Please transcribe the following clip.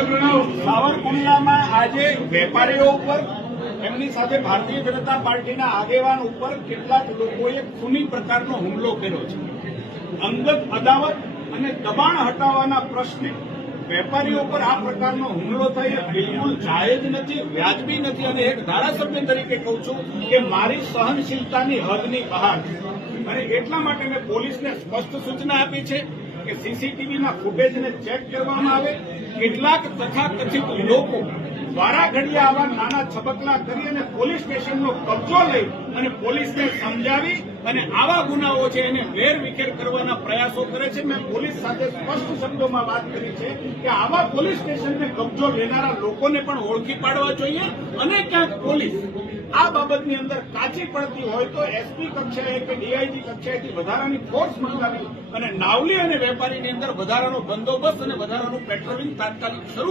સાવરકુંડલામાં આજે વેપારીઓ ઉપર એમની સાથે ભારતીય જનતા પાર્ટીના આગેવાન ઉપર કેટલાક લોકોએ ખૂની પ્રકારનો હુમલો કર્યો છે. અંગત અદાવત અને દબાણ હટાવવાના પ્રશ્ને વેપારીઓ પર આ પ્રકારનો હુમલો થાય એ બિલકુલ જાયજ નથી, વ્યાજબી નથી. અને એક ધારાસભ્ય તરીકે કહું છું કે મારી સહનશીલતાની હદની બહાર છે. અને એટલા માટે મેં પોલીસને સ્પષ્ટ સૂચના આપી છે કે સીસીટીવીના ફૂટેજને ચેક કરવામાં આવે. કેટલાક તથાકથિત લોકો વારાઘડિયા આવા નાના છબકલા કરી અને પોલીસ સ્ટેશનનો કબજો લઈ અને પોલીસને સમજાવી અને આવા ગુનાઓ છે એને વેરવિખેર કરવાના પ્રયાસો કરે છે. મેં પોલીસ સાથે સ્પષ્ટ શબ્દોમાં વાત કરી છે કે આવા પોલીસ સ્ટેશનને કબજો લેનારા લોકોને પણ ઓળખી પાડવા જોઈએ. અને ક્યાંક પોલીસ આ બાબતની અંદર કાચી પડતી હોય તો એસપી કક્ષાએ કે ડીઆઈજી કક્ષાએથી વધારાની ફોર્સ મંગાવી અને નાવલી અને વેપારીની અંદર વધારાનો બંદોબસ્ત અને વધારાનું પેટ્રોલિંગ તાત્કાલિક શરૂ